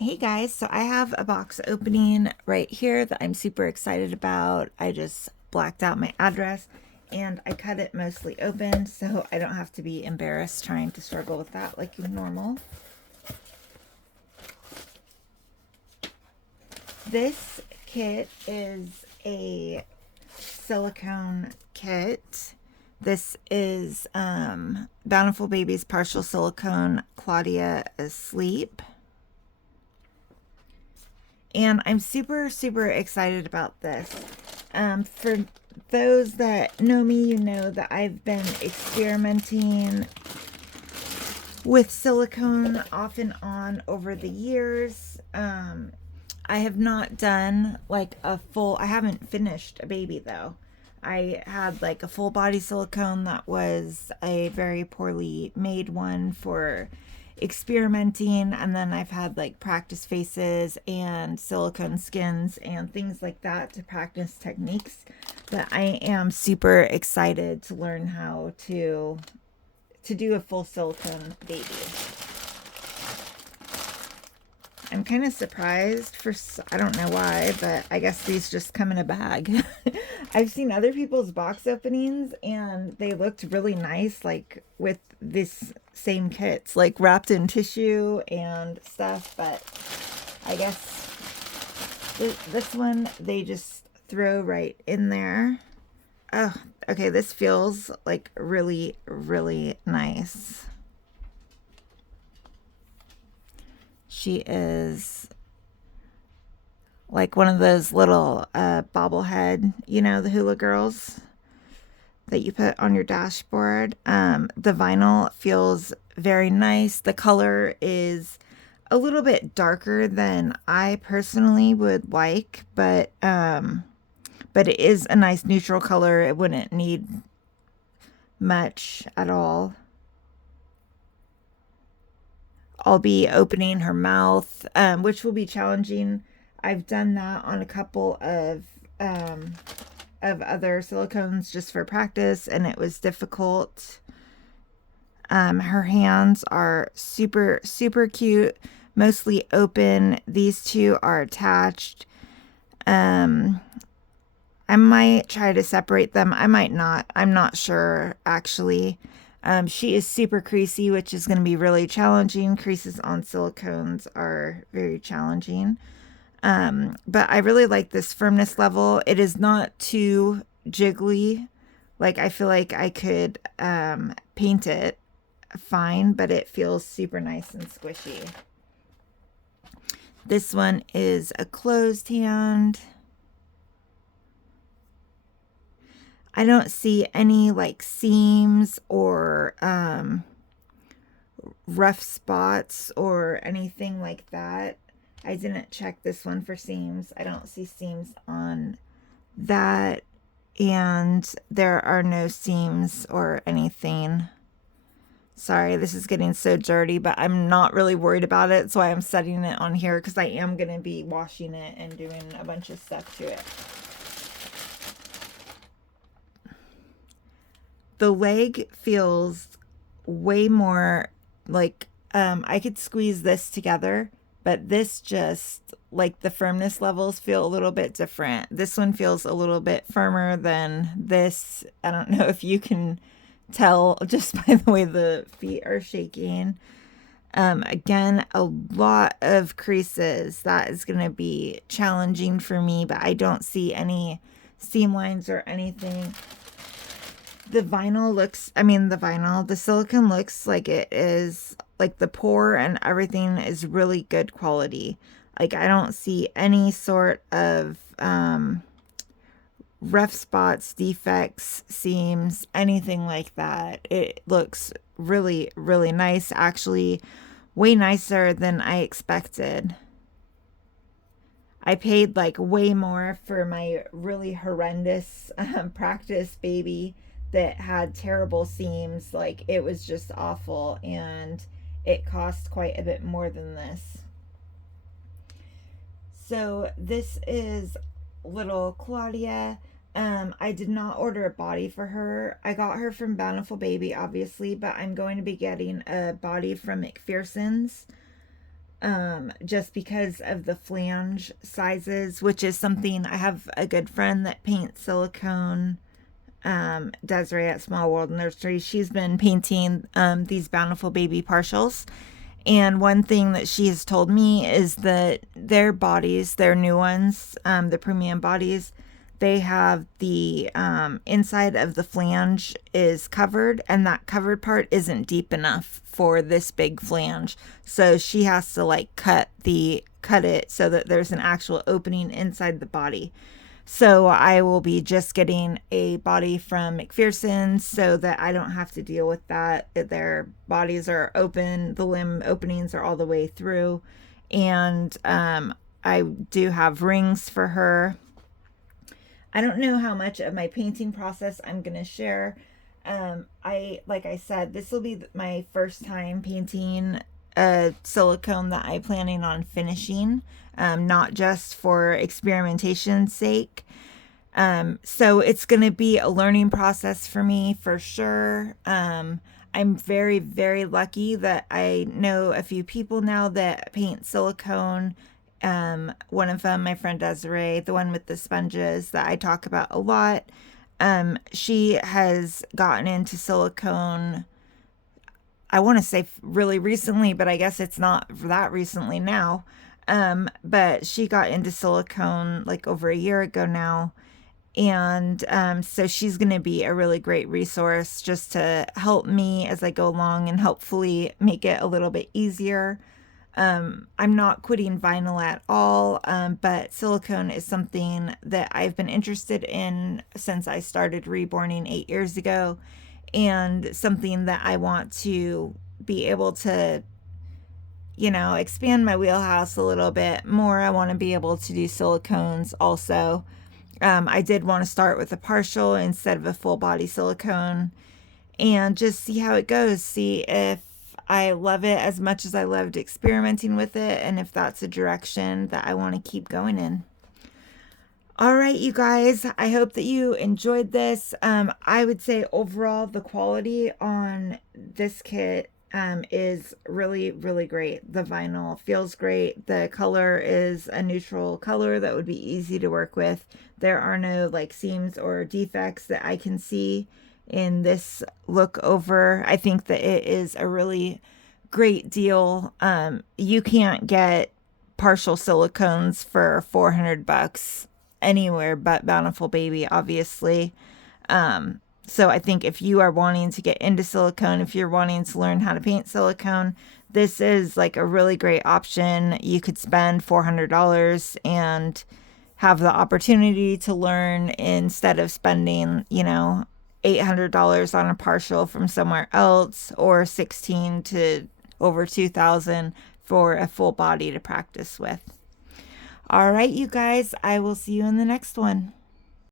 Hey guys, so I have a box opening right here that I'm super excited about. I just blacked out my address and I cut it mostly open so I don't have to be embarrassed trying to struggle with that like normal. This kit is a silicone kit. This is Bountiful Babies Partial Silicone Claudia Asleep. And I'm super excited about this. For those that know me, you know that I've been experimenting with silicone off and on over the years. I have not done like a full, I haven't finished a baby though. I had like a full body silicone that was a very poorly made one for experimenting, and then I've had like practice faces and silicone skins and things like that to practice techniques. But I am super excited to learn how to do a full silicone baby. I'm kind of surprised for, I don't know why, but I guess these just come in a bag. I've seen other people's box openings and they looked really nice, like with this same kits, like wrapped in tissue and stuff. But I guess this one they just throw right in there. Oh, okay. This feels like really nice. She is like one of those little bobblehead, you know, the hula girls that you put on your dashboard. The vinyl feels very nice. The color is a little bit darker than I personally would like, but it is a nice neutral color. It wouldn't need much at all. I'll be opening her mouth, which will be challenging. I've done that on a couple of other silicones just for practice, and it was difficult. Her hands are super cute, mostly open. These two are attached. Um, I might try to separate them. I might not. I'm not sure actually. She is super creasy, which is going to be really challenging. Creases on silicones are very challenging. But I really like this firmness level. It is not too jiggly. Like I feel like I could paint it fine, but it feels super nice and squishy. This one is a closed hand. I don't see any like seams or rough spots or anything like that. I didn't check this one for seams. I don't see seams on that, and there are no seams or anything. Sorry, this is getting so dirty, but I'm not really worried about it, so I'm setting it on here because I am going to be washing it and doing a bunch of stuff to it. The leg feels way more like I could squeeze this together, but this just like the firmness levels feel a little bit different. This one feels a little bit firmer than this. I don't know if you can tell just by the way the feet are shaking. Again, a lot of creases. That is going to be challenging for me, but I don't see any seam lines or anything. The vinyl looks, I mean, the silicone looks like it is, like the pour and everything is really good quality. Like, I don't see any sort of rough spots, defects, seams, anything like that. It looks really nice. Actually, way nicer than I expected. I paid like way more for my really horrendous practice baby that had terrible seams. Like it was just awful, and it cost quite a bit more than this. So this is little Claudia. I did not order a body for her. I got her from Bountiful Baby, obviously, but I'm going to be getting a body from McPherson's. just because of the flange sizes, which is something I have a good friend that paints silicone, Desiree at Small World Nursery. She's been painting these Bountiful Baby partials. And one thing that she has told me is that their bodies, their new ones, the premium bodies, they have the inside of the flange is covered, and that covered part isn't deep enough for this big flange. So she has to like cut it so that there's an actual opening inside the body. So I will be just getting a body from McPherson's so that I don't have to deal with that. Their bodies are open, the limb openings are all the way through. And I do have rings for her. I don't know how much of my painting process I'm going to share. Like I said, this will be my first time painting a silicone that I'm planning on finishing, not just for experimentation's sake. So it's going to be a learning process for me for sure. I'm very, very lucky that I know a few people now that paint silicone. One of them, my friend Desiree, the one with the sponges that I talk about a lot. She has gotten into silicone, I want to say really recently, but I guess it's not that recently now. But she got into silicone like over a year ago now. And so she's going to be a really great resource just to help me as I go along and hopefully make it a little bit easier. I'm not quitting vinyl at all, but silicone is something that I've been interested in since I started reborning 8 years ago, and something that I want to be able to, expand my wheelhouse a little bit more. I want to be able to do silicones also. I did want to start with a partial instead of a full body silicone and just see how it goes. See if I love it as much as I loved experimenting with it, and if that's a direction that I want to keep going in. All right, you guys, I hope that you enjoyed this. I would say overall the quality on this kit is really, really great. The vinyl feels great. The color is a neutral color that would be easy to work with. There are no like seams or defects that I can see in this look over. I think that it is a really great deal. You can't get partial silicones for $400 anywhere but Bountiful Baby, obviously. So I think if you are wanting to get into silicone, if you're wanting to learn how to paint silicone, this is like a really great option. You could spend $400 and have the opportunity to learn instead of spending, $800 on a partial from somewhere else, or 16 to over 2,000 for a full body to practice with. All right, you guys, I will see you in the next one.